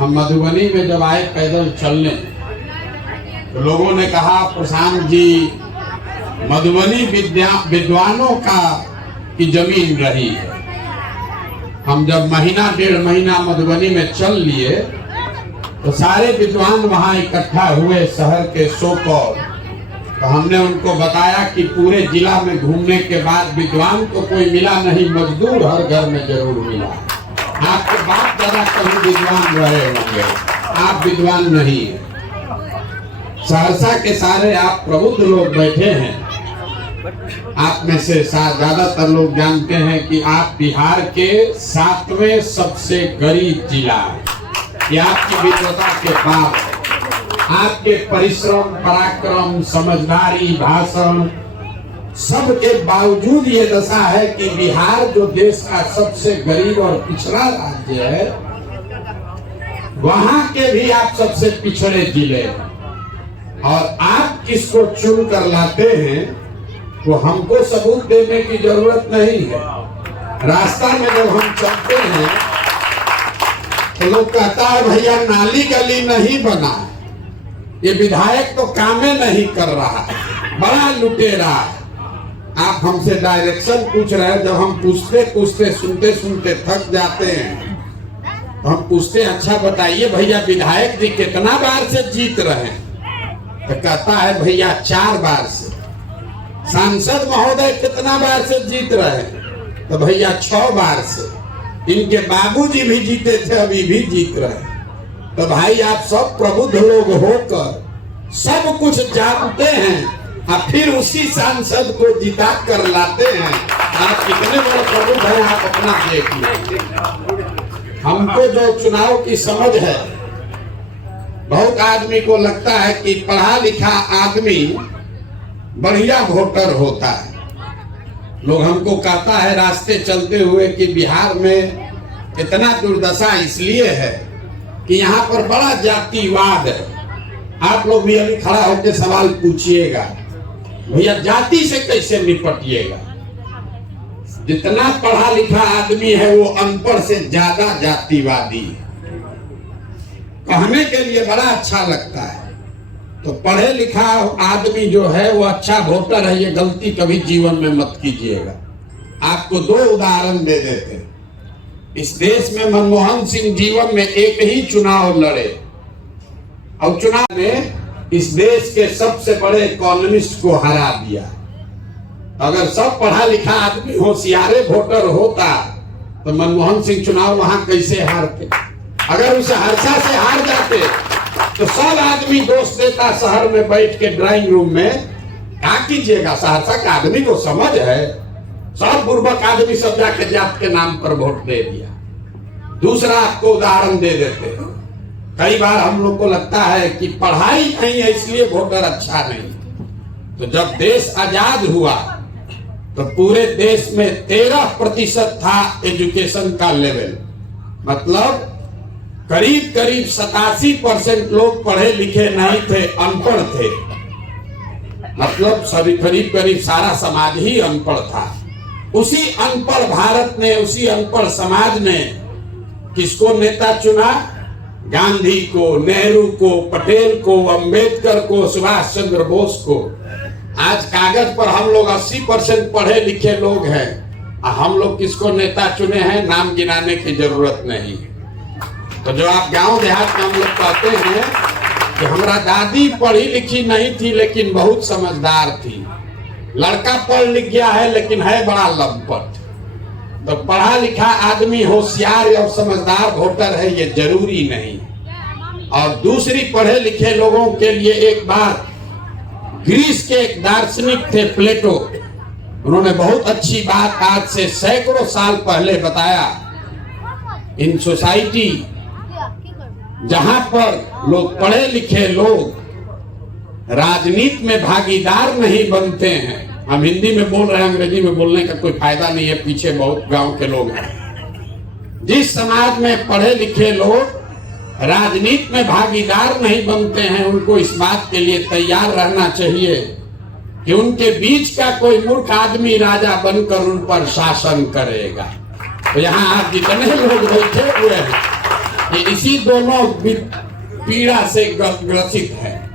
हम मधुबनी में जब आए पैदल चलने तो लोगों ने कहा प्रशांत जी मधुबनी विद्वानों का की जमीन रही है। हम जब महीना डेढ़ महीना मधुबनी में चल लिए तो सारे विद्वान वहां इकट्ठा हुए शहर के सोपौर। तो हमने उनको बताया कि पूरे जिला में घूमने के बाद विद्वान तो कोई मिला नहीं, मजदूर हर घर में जरूर मिला। आपके बाप दादा कहीं विद्वान रहे होंगे, आप विद्वान नहीं है। सहरसा के सारे आप प्रबुद्ध लोग बैठे हैं। आप में से ज्यादातर लोग जानते हैं कि आप बिहार के 7वें सबसे गरीब जिला है। ये आपकी विद्वता के बाद आपके परिश्रम, पराक्रम, समझदारी, भाषण सब के बावजूद ये दशा है कि बिहार जो देश का सबसे गरीब और पिछड़ा राज्य है, वहां के भी आप सबसे पिछड़े जिले हैं। और आप किसको चुन कर लाते हैं वो हमको सबूत देने की जरूरत नहीं है। रास्ता में जब हम चलते हैं तो लोग कहता है भैया नाली गली नहीं बना, ये विधायक तो कामे नहीं कर रहा, बड़ा लुटेरा है। आप हमसे डायरेक्शन पूछ रहे हैं। जब हम पूछते पूछते सुनते सुनते थक जाते हैं तो हम पूछते अच्छा बताइए भैया विधायक जी कितना बार से जीत रहे हैं? तो कहता है भैया 4 बार से। सांसद महोदय कितना बार से जीत रहे हैं? तो भैया 6 बार से। इनके बाबूजी भी जीते थे, अभी भी जीत रहे हैं। तो भाई आप सब प्रबुद्ध लोग होकर सब कुछ जानते हैं और फिर उसी सांसद को जिता कर लाते हैं। आप कितने बड़े प्रबुद्ध हैं, आप अपना देखिए। हमको जो चुनाव की समझ है, बहुत आदमी को लगता है कि पढ़ा लिखा आदमी बढ़िया वोटर होता है। लोग हमको कहता है रास्ते चलते हुए कि बिहार में इतना दुर्दशा इसलिए है कि यहाँ पर बड़ा जातिवाद है। आप लोग भी अभी खड़ा होकर सवाल पूछिएगा भैया जाति से कैसे निपटिएगा? जितना पढ़ा लिखा आदमी है वो अनपढ़ से ज्यादा जातिवादी है। कहने के लिए बड़ा अच्छा लगता है। तो पढ़े लिखा आदमी जो है वो अच्छा वोटर है, ये गलती कभी जीवन में मत कीजिएगा। आपको 2 उदाहरण दे देते हैं। इस देश में मनमोहन सिंह जीवन में एक ही चुनाव लड़े और चुनाव में इस देश के सबसे बड़े इकोनॉमिस्ट को हरा दिया। अगर सब पढ़ा लिखा आदमी होशियारे वोटर होता तो मनमोहन सिंह चुनाव वहां कैसे हारते? अगर उसे सहरसा से हार जाते तो सब आदमी दोष देता शहर में बैठ के ड्राइंग रूम में। क्या कीजिएगा, सहरसा के आदमी को समझ है, सब बुर्बक आदमी सब जाके जात के नाम पर वोट दे दिया। दूसरा आपको उदाहरण दे देते हैं। कई बार हम लोग को लगता है कि पढ़ाई नहीं है इसलिए वोटर अच्छा नहीं। तो जब देश आजाद हुआ तो पूरे देश में 13% था एजुकेशन का लेवल। मतलब करीब करीब 87% लोग पढ़े लिखे नहीं थे, अनपढ़ थे। मतलब सभी करीब सारा समाज ही अनपढ़ था। उसी अनपढ़ भारत ने, उसी अनपढ़ समाज ने किसको नेता चुना? गांधी को, नेहरू को, पटेल को, अंबेडकर को, सुभाष चंद्र बोस को। आज कागज पर हम लोग 80% पढ़े लिखे लोग हैं। हम लोग किसको नेता चुने हैं नाम गिनाने की जरूरत नहीं। तो जो आप गांव देहात में हम लोग कहते हैं कि हमारा दादी पढ़ी लिखी नहीं थी लेकिन बहुत समझदार थी, लड़का पढ़ लिख गया है लेकिन है बड़ा लंपट। तो पढ़ा लिखा आदमी होशियार और समझदार वोटर है ये जरूरी नहीं। और दूसरी पढ़े लिखे लोगों के लिए एक बात, ग्रीस के एक दार्शनिक थे प्लेटो, उन्होंने बहुत अच्छी बात आज से सैकड़ों साल पहले बताया। इन सोसाइटी जहां पर लोग पढ़े लिखे लोग राजनीति में भागीदार नहीं बनते हैं, हम हिंदी में बोल रहे हैं, अंग्रेजी में बोलने का कोई फायदा नहीं है, पीछे बहुत गांव के लोग हैं। जिस समाज में पढ़े लिखे लोग राजनीति में भागीदार नहीं बनते हैं, उनको इस बात के लिए तैयार रहना चाहिए कि उनके बीच का कोई मूर्ख आदमी राजा बनकर उन पर शासन करेगा। तो यहाँ आप जितने लोग बैठे हुए हैं, इसी दोनों पीड़ा से ग्रसित है।